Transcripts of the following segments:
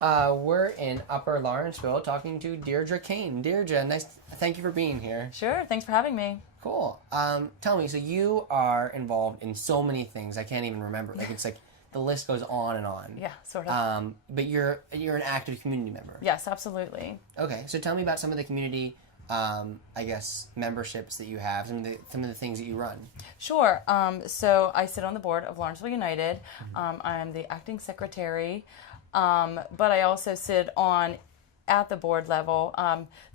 We're in Upper Lawrenceville talking to Deirdre Kane. Deirdre, thank you for being here. Sure, thanks for having me. Cool. Tell me, so you are involved in so many things, I can't even remember. It's like the list goes on and on. Yeah, sort of. But you're an active community member. Yes, absolutely. Okay, so tell me about some of the community, memberships that you have, some of the things that you run. Sure. So I sit on the board of Lawrenceville United. I am the acting secretary, but I also sit at the board level,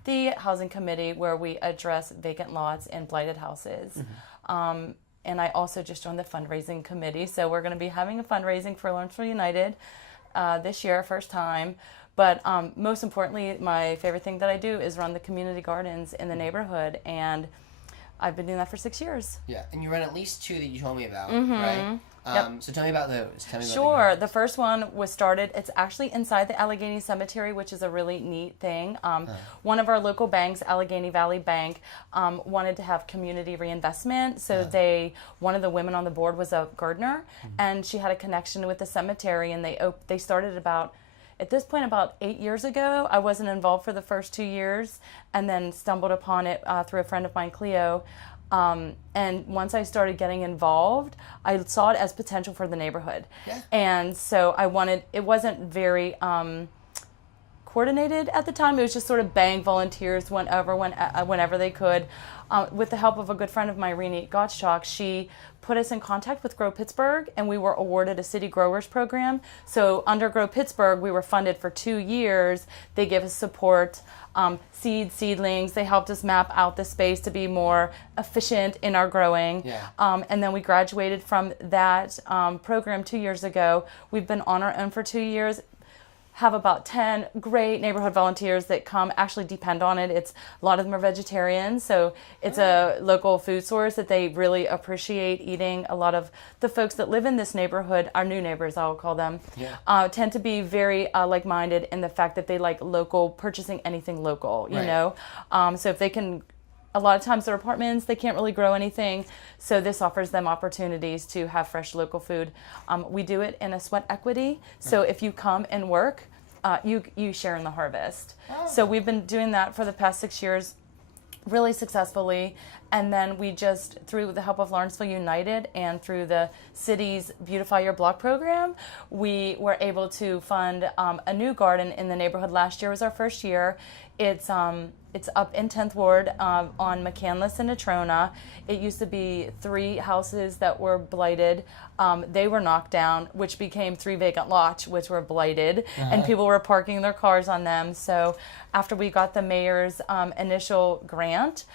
the housing committee where we address vacant lots and blighted houses. And I also just joined the fundraising committee. So we're going to be having a fundraising for Lawrenceville United this year, first time. But most importantly, my favorite thing that I do is run the community gardens in the neighborhood. And I've been doing that for 6 years. Yeah, and you run at least two that you told me about, right? Yep. So tell me about those. Sure. The first one was started, it's actually inside the Allegheny Cemetery, which is a really neat thing. One of our local banks, Allegheny Valley Bank, wanted to have community reinvestment. So one of the women on the board was a gardener, and she had a connection with the cemetery, and they started at this point, about 8 years ago. I wasn't involved for the first 2 years, and then stumbled upon it through a friend of mine, Cleo. And once I started getting involved, I saw it as potential for the neighborhood. Yeah. And so it wasn't very coordinated at the time. It was just sort of bang volunteers whenever they could. With the help of a good friend of mine, Renee Gottschalk, she put us in contact with Grow Pittsburgh, and we were awarded a city growers program. So under Grow Pittsburgh, we were funded for 2 years. They gave us support, seedlings. They helped us map out the space to be more efficient in our growing. Yeah. And then we graduated from that program 2 years ago. We've been on our own for 2 years. Have about 10 great neighborhood volunteers that actually depend on it. A lot of them are vegetarians, so it's a local food source that they really appreciate eating. A lot of the folks that live in this neighborhood, our new neighbors, I'll call them, tend to be very like-minded in the fact that they like local, purchasing anything local, you know? So if they can, a lot of times their apartments, they can't really grow anything. So this offers them opportunities to have fresh local food. We do it in a sweat equity. So if you come and work, you share in the harvest. So we've been doing that for the past 6 years really successfully. And then we just, through the help of Lawrenceville United and through the city's Beautify Your Block program, we were able to fund a new garden in the neighborhood. Last year was our first year. It's up in 10th Ward on McCandless and Natrona. It used to be 3 houses that were blighted. They were knocked down, which became 3 vacant lots, which were blighted, and people were parking their cars on them. So after we got the mayor's initial grant,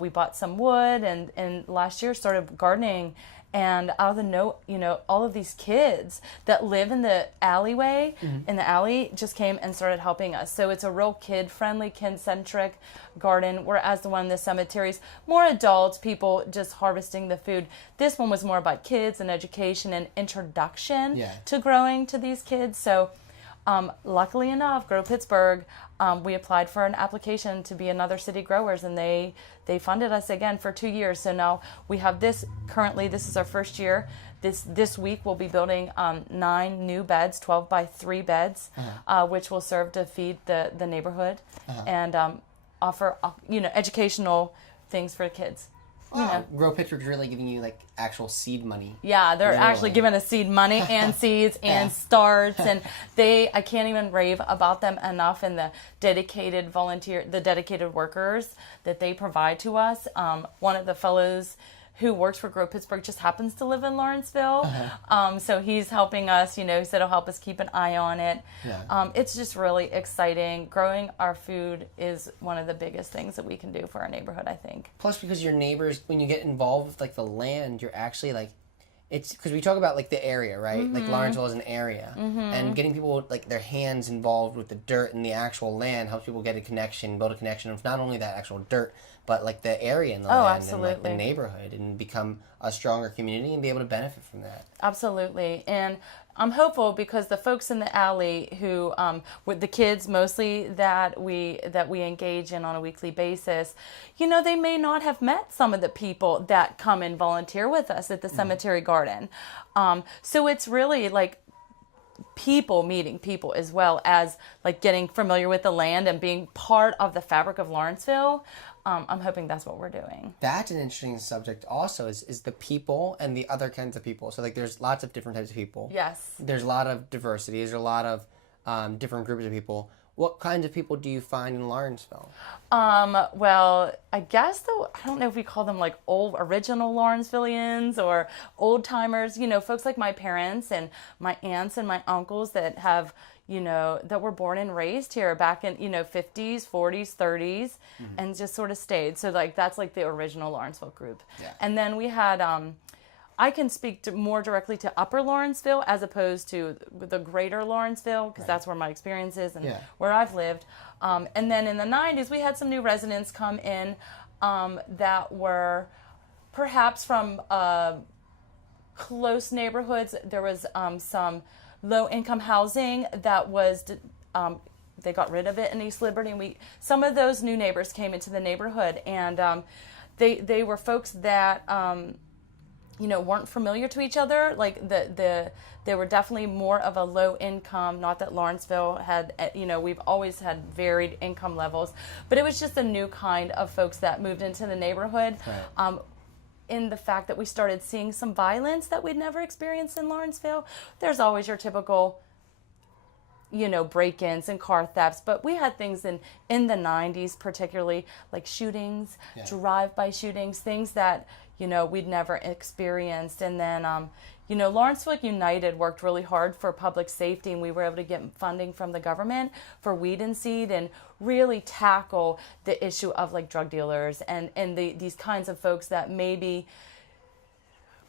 we bought some wood and last year started gardening. And out of the all of these kids that live in the alleyway, in the alley, just came and started helping us. So it's a real kid-friendly, kid-centric garden, whereas the one in the cemetery is more adults, people just harvesting the food. This one was more about kids and education and introduction to growing to these kids. So luckily enough, Grow Pittsburgh, we applied for an application to be another city growers, and they funded us again for 2 years. So now we have this is our first year. This week we'll be building 9 new beds, 12 by 3 beds, which will serve to feed the neighborhood and offer educational things for kids. Grow Pittsburgh's really giving you like actual seed money. Yeah, they're actually giving us seed money and seeds and starts, and I can't even rave about them enough, and the dedicated workers that they provide to us. One of the fellows who works for Grow Pittsburgh just happens to live in Lawrenceville. So he's helping us, he said he'll help us keep an eye on it. It's just really exciting. Growing our food is one of the biggest things that we can do for our neighborhood, I think. Plus, because your neighbors, when you get involved with like the land, you're actually like, it's because we talk about like the area, right? Like Lawrenceville is an area, and getting people like their hands involved with the dirt and the actual land helps people get a connection, build a connection of not only that actual dirt, but like the area and the land absolutely. And like the neighborhood, and become a stronger community and be able to benefit from that. Absolutely. And I'm hopeful because the folks in the alley who, with the kids mostly that we engage in on a weekly basis, they may not have met some of the people that come and volunteer with us at the cemetery garden. So it's really like meeting people, as well as like getting familiar with the land and being part of the fabric of Lawrenceville. I'm hoping that's what we're doing. That's an interesting subject also, is the people and the other kinds of people. So like there's lots of different types of people. Yes. There's a lot of diversity. There's a lot of different groups of people. What kinds of people do you find in Lawrenceville? Well, I guess though, I don't know if we call them like original Lawrencevillians or old timers, folks like my parents and my aunts and my uncles that have, that were born and raised here back in, 50s, 40s, 30s, and just sort of stayed. So like, that's like the original Lawrenceville group. Yeah. And then we had, I can speak more directly to Upper Lawrenceville as opposed to the Greater Lawrenceville, because that's where my experience is and where I've lived. And then in the 90s, we had some new residents come in that were perhaps from close neighborhoods. There was some low-income housing that was... they got rid of it in East Liberty, and some of those new neighbors came into the neighborhood, and they were folks that... weren't familiar to each other. Like they were definitely more of a low income. Not that Lawrenceville had, we've always had varied income levels, but it was just a new kind of folks that moved into the neighborhood. Right. In the fact that we started seeing some violence that we'd never experienced in Lawrenceville. There's always your typical, break-ins and car thefts, but we had things in the 90s, particularly like shootings, drive-by shootings, things that, we'd never experienced. And then, Lawrenceville United worked really hard for public safety, and we were able to get funding from the government for weed and seed and really tackle the issue of like drug dealers and these kinds of folks that maybe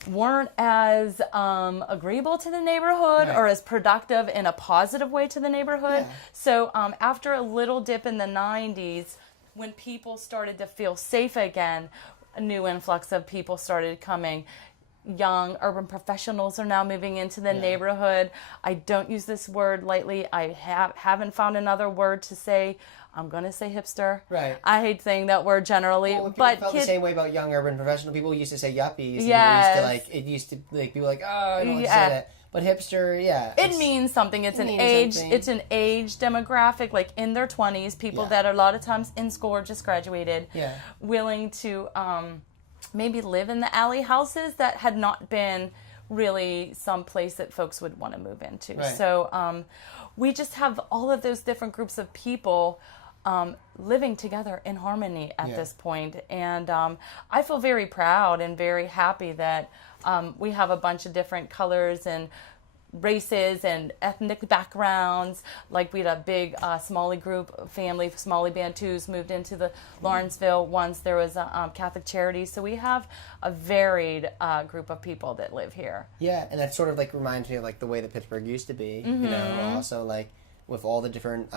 weren't as agreeable to the neighborhood or as productive in a positive way to the neighborhood. Yeah. So after a little dip in the 90s, when people started to feel safe again, a new influx of people started coming. Young urban professionals are now moving into the neighborhood. I don't use this word lightly. I haven't found another word to say. I'm going to say hipster. Right. I hate saying that word generally. Well, but felt the same way about young urban professional. People used to say yuppies. Yes. It used to people like, oh, I don't want to say that. But hipster, it means something. It's an age. Something. It's an age demographic, like in their 20s, people that are a lot of times in school or just graduated, willing to maybe live in the alley houses that had not been really some place that folks would want to move into. Right. So we just have all of those different groups of people living together in harmony at this point. And I feel very proud and very happy that we have a bunch of different colors and races and ethnic backgrounds. Like we had a big Somali group family, Somali Bantus moved into the Lawrenceville once there was a Catholic charity. So we have a varied group of people that live here. Yeah, and that sort of like reminds me of like the way that Pittsburgh used to be. Also like with all the different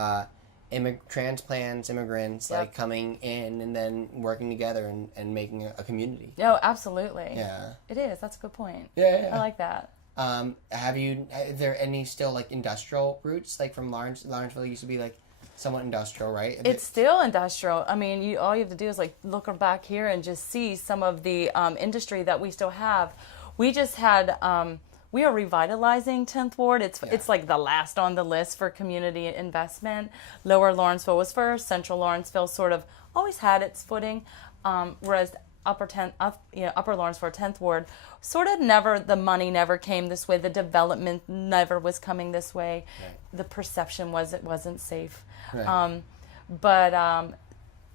transplants, immigrants like coming in and then working together and making a community. Oh, absolutely. Yeah. It is. That's a good point. Yeah. I like that. Is there any still like industrial roots? Like from Lawrenceville used to be like somewhat industrial, right? It's still industrial. I mean, all you have to do is like look back here and just see some of the industry that we still have. We just had, we are revitalizing 10th Ward. It's like the last on the list for community investment. Lower Lawrenceville was first. Central Lawrenceville sort of always had its footing, whereas Upper Lawrenceville 10th Ward sort of the money never came this way. The development never was coming this way. Right. The perception was it wasn't safe. Right. But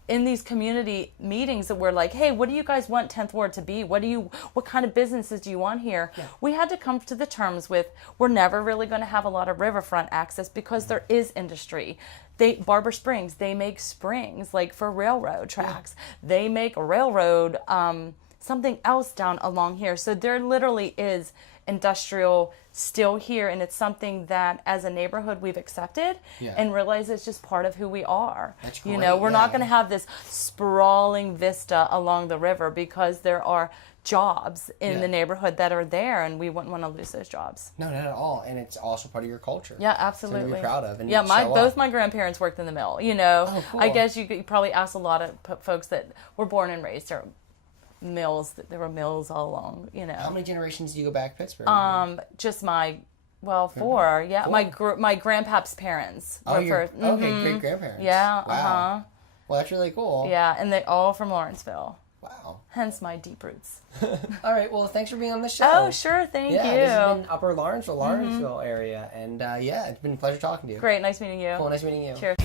in these community meetings that we're like, hey, what do you guys want 10th Ward to be? What kind of businesses do you want here? Yeah. We had to come to the terms with, we're never really going to have a lot of riverfront access because there is industry. Barber Springs, they make springs like for railroad tracks. Yeah. They make a railroad, something else down along here. So there literally is industrial still here, and it's something that as a neighborhood we've accepted and realize it's just part of who we are. That's great. We're not going to have this sprawling vista along the river because there are jobs in the neighborhood that are there, and we wouldn't want to lose those jobs. No, not at all. And it's also part of your culture. Yeah, absolutely. So to be proud of. And both my grandparents worked in the mill. Oh, cool. I guess you could probably ask a lot of folks that were born and raised there. Mills. There were mills all along. How many generations do you go back to Pittsburgh? Just my Well, four. Yeah, my grandpa's parents. Okay, great grandparents. Yeah. Wow. Well, that's really cool. Yeah, and they all from Lawrenceville. Wow. Hence my deep roots. All right. Well, thanks for being on the show. Oh, sure. Thank you. This has been Upper Lawrenceville area, and it's been a pleasure talking to you. Great. Nice meeting you. Cool. Nice meeting you. Cheers.